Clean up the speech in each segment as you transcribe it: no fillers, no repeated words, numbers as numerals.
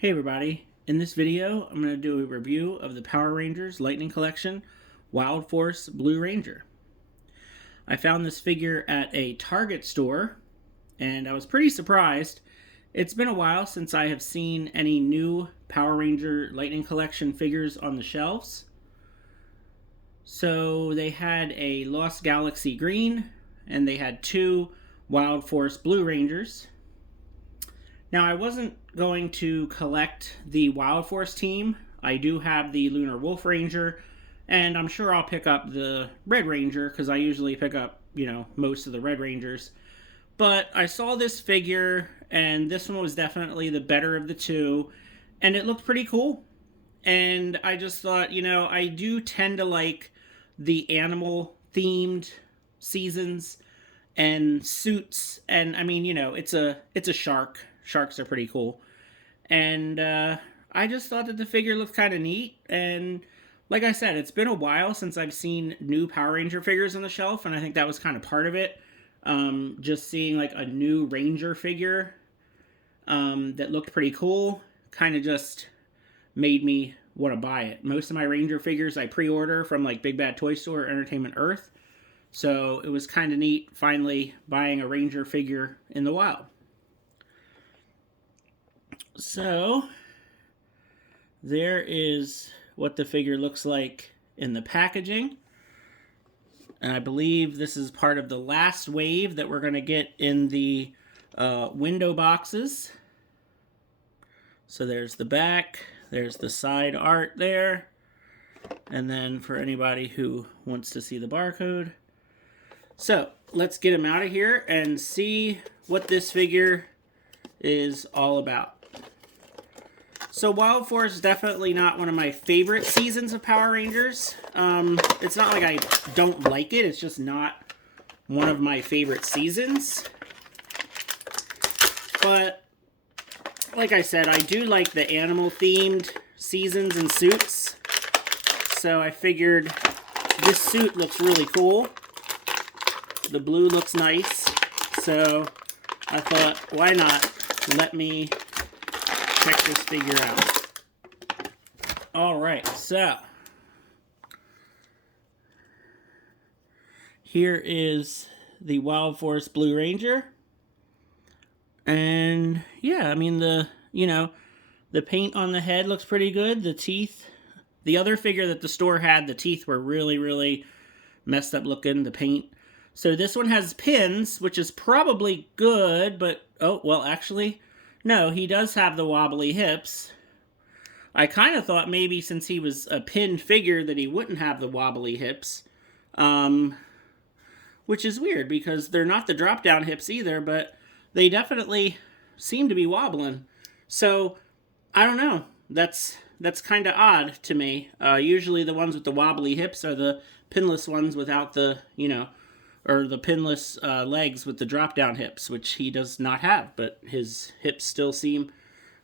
Hey everybody, in this video I'm going to do a review of the Power Rangers Lightning Collection Wild Force Blue Ranger. I found this figure at a Target store and I was pretty surprised. It's been a while since I have seen any new Power Ranger Lightning Collection figures on the shelves. So they had a Lost Galaxy Green and they had two Wild Force Blue Rangers. Now, I wasn't going to collect the Wild Force team. I do have the Lunar Wolf Ranger, and I'm sure I'll pick up the Red Ranger, because I usually pick up, most of the Red Rangers. But I saw this figure, and this one was definitely the better of the two, and it looked pretty cool. And I just thought, I do tend to like the animal-themed seasons and suits, and I mean, it's a shark. Sharks are pretty cool. And I just thought that the figure looked kind of neat. And like I said, it's been a while since I've seen new Power Ranger figures on the shelf. And I think that was kind of part of it. Just seeing like a new Ranger figure that looked pretty cool kind of just made me want to buy it. Most of my Ranger figures I pre-order from like Big Bad Toy Store or Entertainment Earth. So it was kind of neat finally buying a Ranger figure in the wild. So, there is what the figure looks like in the packaging. And I believe this is part of the last wave that we're going to get in the window boxes. So there's the back, there's the side art there. And then for anybody who wants to see the barcode. So, let's get him out of here and see what this figure is all about. So Wild Force is definitely not one of my favorite seasons of Power Rangers. It's not like I don't like it, it's just not one of my favorite seasons. But, like I said, I do like the animal-themed seasons and suits. So I figured this suit looks really cool. The blue looks nice. So I thought, why not? Let me check this figure out. Alright, so here is the Wild Force Blue Ranger. And yeah, I mean the paint on the head looks pretty good. The teeth, the other figure that the store had, the teeth were really messed up looking, the paint. So this one has pins, which is probably good, but oh, well, actually no, he does have the wobbly hips. I kind of thought maybe since he was a pinned figure that he wouldn't have the wobbly hips. Which is weird because they're not the drop-down hips either, but they definitely seem to be wobbling. So, I don't know. That's kind of odd to me. Usually the ones with the wobbly hips are the pinless ones without the, or the pinless legs with the drop-down hips, which he does not have, but his hips still seem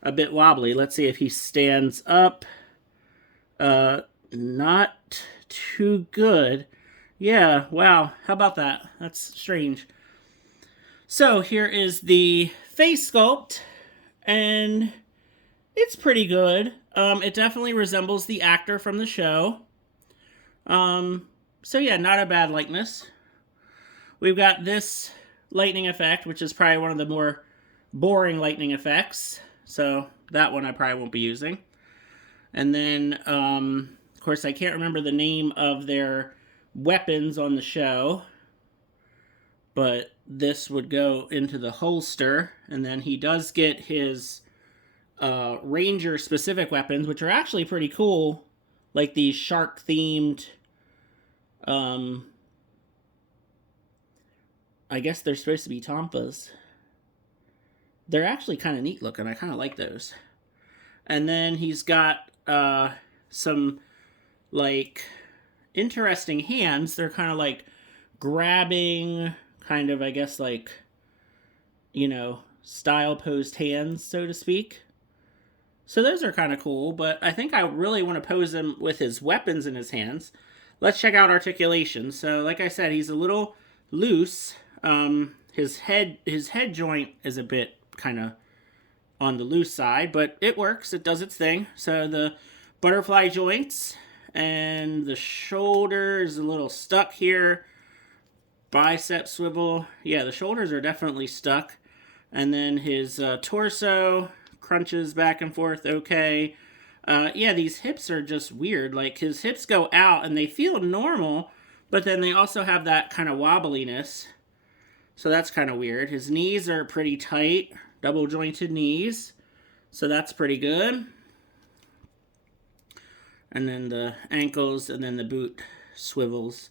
a bit wobbly. Let's see if he stands up. Not too good. Yeah, wow, how about that? That's strange. So here is the face sculpt, and it's pretty good. It definitely resembles the actor from the show. So yeah, not a bad likeness. We've got this lightning effect, which is probably one of the more boring lightning effects. So that one I probably won't be using. And then, of course, I can't remember the name of their weapons on the show. But this would go into the holster. And then he does get his Ranger-specific weapons, which are actually pretty cool. Like these shark-themed I guess they're supposed to be Tompas. They're actually kind of neat looking. I kind of like those. And then he's got some, like, interesting hands. They're kind of like grabbing, kind of, I guess, like, style-posed hands, so to speak. So those are kind of cool, but I think I really want to pose him with his weapons in his hands. Let's check out Articulation. So, like I said, he's a little loose. His head joint is a bit kind of on the loose side, but it works. It does its thing. So the butterfly joints and the shoulder is a little stuck here. Bicep swivel. Yeah, the shoulders are definitely stuck. And then his torso crunches back and forth okay. Yeah, these hips are just weird. Like, his hips go out and they feel normal, but then they also have that kind of wobbliness. So that's kind of weird. His knees are pretty tight, double jointed knees. So that's pretty good. And then the ankles and then the boot swivels.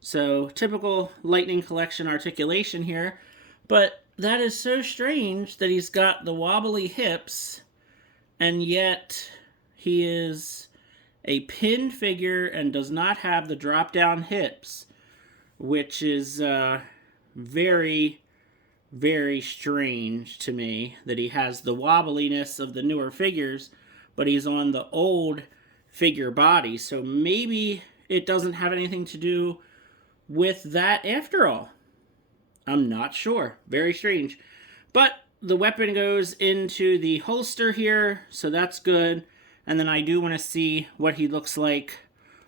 So typical Lightning Collection articulation here. But that is so strange that he's got the wobbly hips and yet he is a pinned figure and does not have the drop down hips, which is very, very strange to me that he has the wobbliness of the newer figures, but he's on the old figure body. So maybe it doesn't have anything to do with that after all. I'm not sure. Very strange. But the weapon goes into the holster here, so that's good. And then I do want to see what he looks like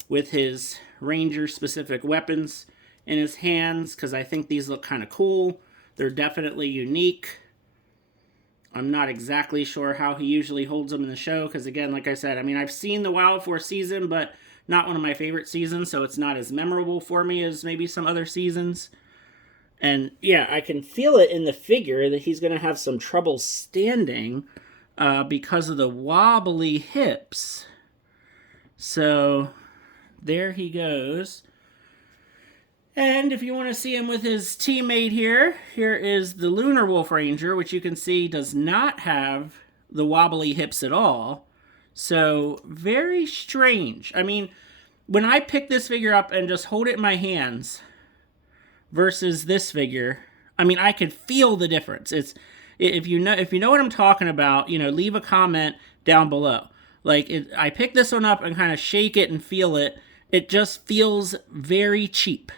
with his Ranger-specific weapons in his hands, because I think these look kind of cool. They're definitely unique. I'm not exactly sure how he usually holds them in the show, because again, like I said, I mean, I've seen the Wild Force season, but not one of my favorite seasons, so it's not as memorable for me as maybe some other seasons. And yeah, I can feel it in the figure that he's going to have some trouble standing because of the wobbly hips. So there he goes. And if you want to see him with his teammate here, here is the Lunar Wolf Ranger, which you can see does not have the wobbly hips at all. So very strange. I mean, when I pick this figure up and just hold it in my hands versus this figure, I mean, I could feel the difference. It's if you know what I'm talking about, you know, leave a comment down below. Like, I pick this one up and kind of shake it and feel it. It just feels very cheap.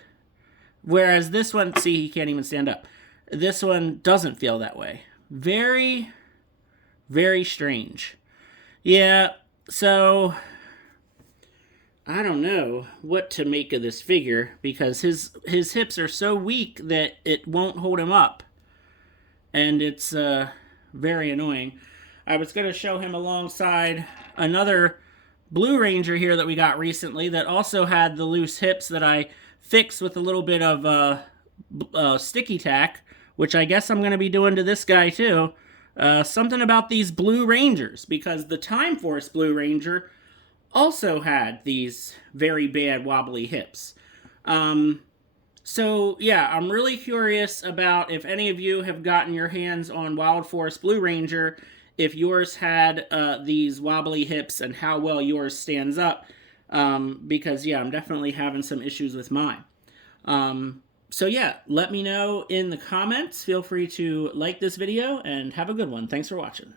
Whereas this one, see, he can't even stand up. This one doesn't feel that way. Very, very strange. Yeah, so I don't know what to make of this figure because his hips are so weak that it won't hold him up. And it's very annoying. I was going to show him alongside another Blue Ranger here that we got recently that also had the loose hips that I fixed with a little bit of sticky tack, which I guess I'm going to be doing to this guy too. Something about these Blue Rangers, because the Time Force Blue Ranger also had these very bad wobbly hips. So yeah, I'm really curious about if any of you have gotten your hands on Wild Force Blue Ranger, if yours had these wobbly hips and how well yours stands up. Because yeah, I'm definitely having some issues with mine. So yeah, let me know in the comments. Feel free to like this video and have a good one. Thanks for watching.